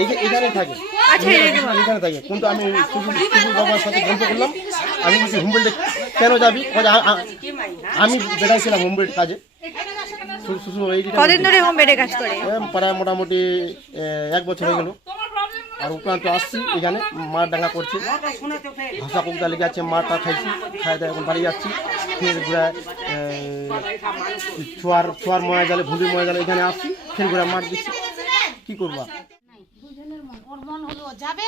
এখানে থাকে। আচ্ছা এখানে থাকে, কিন্তু আমি বাবার সাথে গল্প করলাম। আমি বলছি হুমবেলটা কেন যাবি? আমি বেড়াইছিলাম হুমবেল কাজে। কদিন ধরে হোম বেডে কাজ করে? প্রায় মোটামুটি 1 বছর হয়ে গেল। আর উপরান্ত আসছি এখানে, মার ডাঙ্গা করছে, ভাষা কবিতা লেগে আছে, মারটা খাইছি, খাই দায় এখন বাড়ি যাচ্ছি। ফের ঘুরে ছোয়ার ময়া জালে, ভুলির ময়া জালে এখানে আসছি, ফের ঘুরে মার দিচ্ছি। কি করবা? ওর মন হলো যাবে,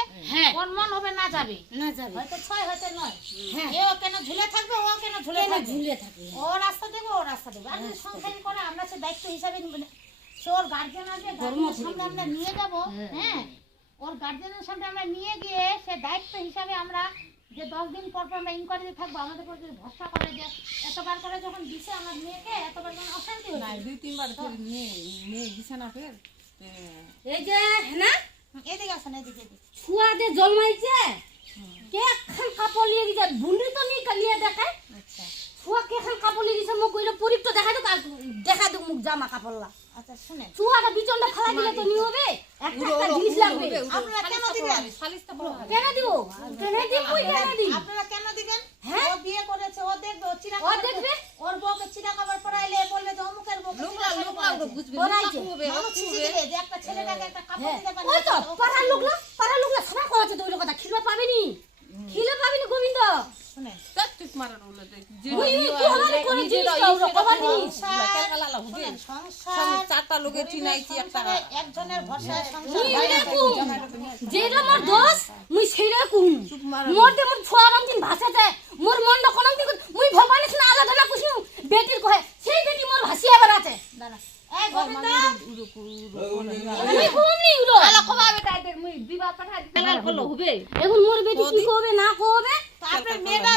ওর মন হবে না যাবে, হয়তো 6 হয়তো 9। এও কেন ঝুলে থাকবে, ও কেন ঝুলে থাকবে, ও রাস্তা দেবে, ও রাস্তা দেবে। আর যদি সংসারী করে আমরা সে দায়িত্ব হিসাবে ওর গার্জেন আছে, গার্জেনের সামনে আমরা নিয়ে যাবো। হ্যাঁ, ওর গার্জেনের সামনে আমরা নিয়ে গিয়ে সে দায়িত্ব হিসাবে আমরা যে 10 দিন পর পর আমরা ইনকোয়ারিতে থাকবো, আমাদের উপর যদি ভরসা করে যে এতবার করে যখন দিছে আমার মেয়েকে, এতবার যখন অশান্তি হচ্ছে, 2-3 বার নিয়ে দিছে না ফের। এই যে না এদিকে আসেন, এদিকে ছুয়া যে জন্মাইছে কে খান কাপড় লিয়ে দিছে, বুন্ডি তো নি কালিয়ে দেখায়। আচ্ছা ছুয়া কে খান কাপড় লিয়ে দিছে, মুখ কইরা পরিপ তো দেখাই তো, দেখা দে মুখ জামা কাপড়লা। আচ্ছা শুনেন, ছুয়াটা বিচনটা খালা দিলে তো নি হবে, একটা জিনিস লাগবে। আপনারা কেন দিবেন? কেন দিব? কেন দিব? কেন দিব? আপনারা কেন দিবেন? হ্যাঁ? ও বিয়ে করেছে, ও দেখবে, ও চিরা ও দেখবে? ওর বউকে চিরা কাপড় পরাইলে বলবে যে অমুকের বউকে চিরা কাপড় পরাইছে। পরাইছে। মানুষ শিশি দিবে যে একটা ছেলেটাকে একটা কাপড় দিতে পারে। ওই তো পাড়ার লোকলা সারা করাছে তো ওই লোকটা খিলবা পাবেনি, খিলবা পাবেনি গোবিন্দ। শুনেন, চারটা লোকের চিনাইছি, একটা একজনের ভরসায় সংসার যেটা মোর দোষ মুই সেইটা কুম মোর দে মোর ছোয়ারাম দিন ভাষা যায়, মোর মনটা কোন দিন মুই ভগবানের না আলাদা না কুছু বেটির কহে, সেই বেটি মোর ভাসিয়া বেড়াতে। দাঁড়া, এই গোবিন্দ মুই কুমনি উড়ো আলা কমাবে তাইদের মুই দিবা পাঠা দিলা করলো হবে। এখন মোর বেটি কি করবে না করবে? তো আপনার মেয়েটা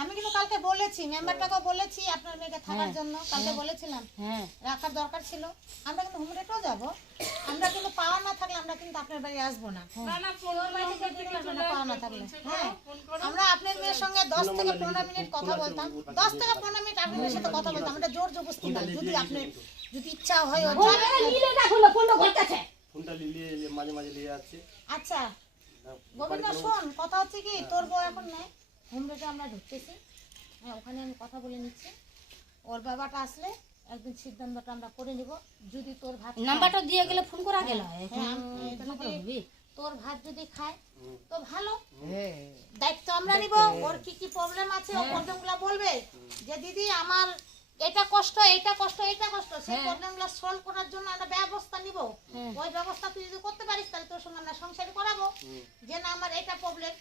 আমি কিন্তু কালকে বলেছি, মেম্বারটাকে বলেছি আপনার মেয়েকে থাকার জন্য, কালকে বলেছিলাম হ্যাঁ রাখার দরকার ছিল। আমরা কিন্তু হোমরেটেও যাব, আমরা কিন্তু পাওয়া না থাকলে আমরা কিন্তু আপনার বাড়ি আসবো না। পাওয়া না থাকলে হ্যাঁ, আমরা আপনার মেয়ের সঙ্গে 10 থেকে 15 মিনিট কথা বলতাম, 10 থেকে 15 মিনিট আপনার মেয়ের সাথে কথা বলতাম। আমরা জোর জবরদস্তি না, যদি আপনার যদি ইচ্ছা হয় ও ওরে নিলে না হলো কোন করতেছে। ফোনটা নিয়ে মাঝে মাঝে নিয়ে যাচ্ছে। আচ্ছা গোবিন্দ শোন, কথা হচ্ছে কি, তোর বউ এখন নেই, হোমরেটে আমরা ঢুকতেছি, হ্যাঁ ওখানে আমি কথা বলে নিচ্ছি। ওর বাবাটা আসলে একদিন সিদ্ধান্তটা আমরা করে নিব। যদি তোর ভাত নাম্বারটা দিয়ে গেলে ফোন করা গেল, যদি তোর ভাত যদি খায় তো ভালো, দায়িত্ব আমরা নিব। ওর কি কি প্রবলেম আছে ও প্রবলেমগুলো বলবে যে দিদি আমার এটা কষ্ট, এইটা কষ্ট, এইটা কষ্ট, সেই প্রবলেমগুলো সলভ করার জন্য আমরা ব্যবস্থা নিব। ওই ব্যবস্থা তুই যদি করতে পারিস তাহলে তোর সঙ্গে আমরা সংসারী করাবো। যে না আমার এটা প্রবলেম,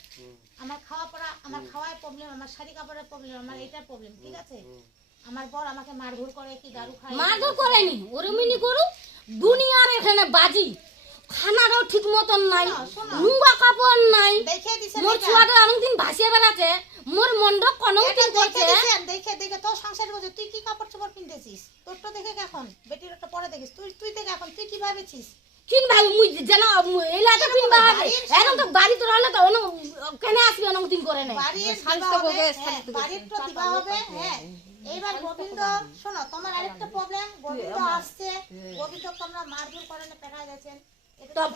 আমার খাওয়া পড়া, আমার খাওয়ার প্রবলেম, আমার শাড়ি কাপড়ের প্রবলেম, আমার এইটার প্রবলেম, ঠিক আছে? আমার বর আমাকে মারধর করে, কি দারু খায়, মারধর করেনি, ওরমিনি করু দুনিয়ার এখানে বাজি, খানারও ঠিক মতন নাই, লুঙ্গা কাপড় নাই, দেখে দিছে মোর ছোয়াটা অনেকদিন ভাসিয়ে বেড়াচ্ছে, মোর মন্ডপ কোনদিন করছে। দেখে দেখে তোর সংসার বলছে তুই কি কাপড় চোপড় কিনতেছিস, তোরটা দেখে এখন বেটির একটা পরে দেখিস, তুই দেখে এখন তুই কি ভাবেছিস? কিন ভাই মুই যেন এলাকা কিন ভাবে এখন তো বাড়ি তো রলে তো কেন আসবে অনেকদিন করে নাই, বাড়ির তো দিবা হবে। হ্যাঁ এইবার গোবিন্দ শোনো, তোমার আরেকটা প্রবলেম, গোবিন্দ আসছে, গোবিন্দ তোমরা মারধর করে না পেটা গেছেন,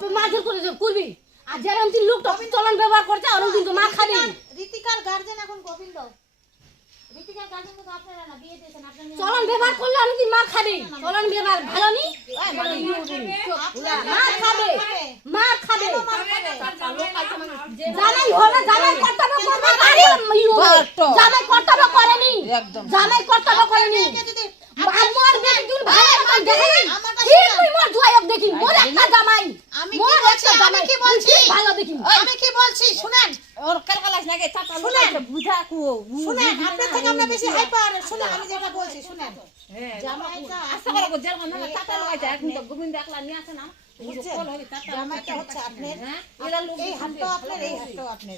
তো মারধর করে করবি। আর যেরকম তুই লোকটা চলন ব্যবহার করছে অনেকদিন তো মার খাবি। রীতিকার গার্জেন এখন গোবিন্দ, রীতিকার গার্জেন তো আপনারা না বিয়ে দিয়েছেন, আপনারা চলন ব্যবহার করলে অনেকদিন মার খাবি। চলন ব্যবহার ভালো নি, মার খাবে, মার খাবে। জামাই হবে, জামাই কর্তব্য করবে, বাড়ি জামাই কর্তব্য করেনি, জামাই কর্তব্য করেনি। আমার বেটি তুই ভালো কথা দেখে নাই, তুই মোর জুয়াইক দেখি, মোর একটা জামাই, আমি কি বলছি ভালো দেখি, আমি কি বলছি শুনেন, ওর কালকালাস নাকি চারটা লোক আছে, বুঝা কো শুনেন আপনার থেকে আমরা বেশি হাইপার। শুনেন আমি যেটা বলছি শুনেন, জামাইটা আশা করো যে কোন না চারটা লোক আছে, এখন তো গোবিন্দ একলা নিয়ে আসে না, জামাইটা হচ্ছে আপনার, এই হাতটাও আপনার, এই হাতটাও আপনার,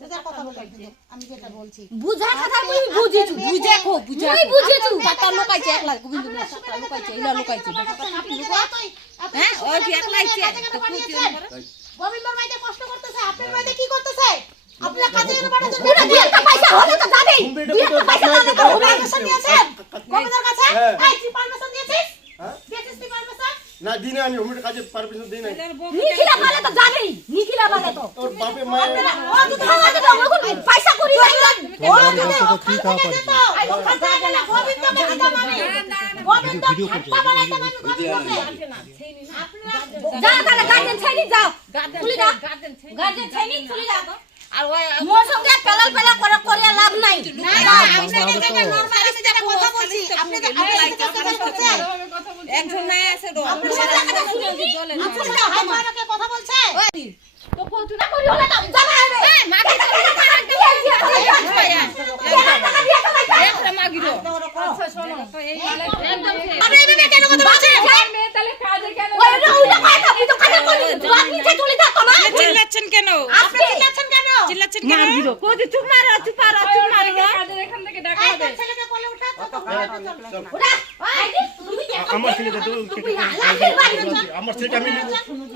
বুঝার কথা বলবেন। আমি যেটা বলছি বুঝা কথা তুই বুঝিছু, বুঝা কো বুঝা তুই বুঝিছু। চারটা লোক আছে, একলা গোবিন্দ না চারটা লোক আছে, ইলা লোক আছে, হ্যাঁ ওই কি একলা আছে তো কি করে গোবিন্দ মাইতে কষ্ট করতেছে, আপনার মাইতে কি করতেছে? আপনারা কাজে এনে পাঠাতে পুরো দুই একটা পয়সা হলে তো যাবে, দুই একটা পয়সা হলে তো হবে। পারমিশন দিয়েছেন গোবিন্দর কাছে? এই তুই পারমিশন দিয়েছিস? দিয়েছিস তুই পারমিশন? না দিনে না, আমি হোমের কাজে পারমিশন দিই নাই। নিখিলা বলে তো জানি নিখিলা বলে তো ওর বাপে মায়ের ও তো খাওয়া দিত ওরকম পয়সা করি ও যদি কি খাওয়া পারি গোবিন্দ কথা মানে গোবিন্দ কথা বলে তো আমি যা তাহলে গার্ডেন ছেড়ে যাও চলে যাও গার্ডেন ছেড়ে চলে যাও আর ওই মোর সঙ্গে পেলাল পেলা করে লাভ নাই না আপনাকে যেটা নরমাল আমি যেটা কথা বলছি আপনি তো কথা বলছেন একজন নাই আছে তো আপনার সাথে হাইমারকে কথা বলছে তো ফটোটা করি হলে না জানা হবে এই মাকে টাকা দিয়ে একটা মাগিরো আচ্ছা শোনো তো এই আপনি এভাবে কেন কথা বলছেন মেয়ে তাহলে কাজে কেন ওই রাউলা কথা আপনি তো কথা করি বাপ নিচে চলে যাও তো না চিল্লাচ্ছেন কেন আপনি চিল্লাচ্ছেন কেন চিল্লাচ্ছেন কেন মাগিরো কোদি চুপ মারো কাজের এখান থেকে ডাকা এই হবে তোর ছেলেকে কোলে উঠা কত ওরা আইদি তুমি কি আমার ছেলে তো আমার ছেলেকে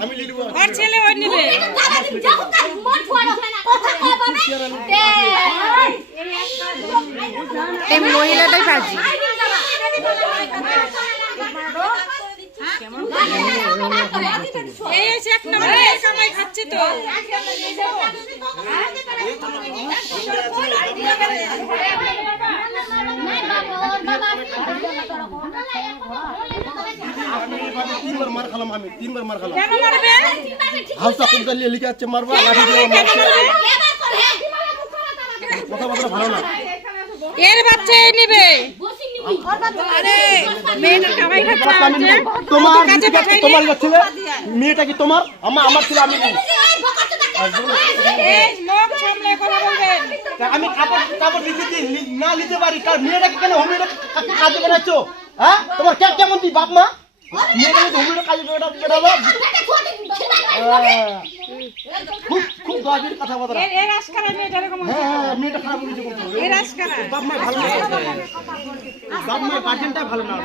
আমি নিয়ে নেবো। আর ছেলে ওই নিবে দাদা দিন যাও তার মন ছড়া কথা কয় পাবে এই মহিলাটাই ফাজি। এই এসে এক নম্বরে কামাই খাচ্ছে তো আমি এভাবে তিনবার মার খেলাম, আমি তিনবার মার খেলাম। কেন মারবে হাউসা কোপ দালিয়ে লিখে আছে মারবা, লাঠি দিয়ে মারছে। কথাবার্তা ভালো না। এর বাচ্চা এই নিবে আরে মেয়েটা কামাই খাচ্ছে বাচ্চা আমি নেব। তোমার তোমার ছেলে মেয়েটা কি তোমার? আমার ছেলে আমি নেব। এই মুখ সামলে কথা বলবেন আমি কাপড় না নিতে পারি, কার মেয়েটাকে কেন হোমের কাজে বেড়াচ্ছো? হ্যাঁ, তোমার কেমন তুই বাপ মা? মেয়েটাকে তো হোমের কাজে বেড়াবো। খুব গভীর কথা বলা। এর আজকাল মেয়েটা এরকম হ্যাঁ, মেয়েটা খারাপ বলেছে। এর আজকাল বাপ মা ভালো না, বাপ মা গার্জেনটা ভালো না।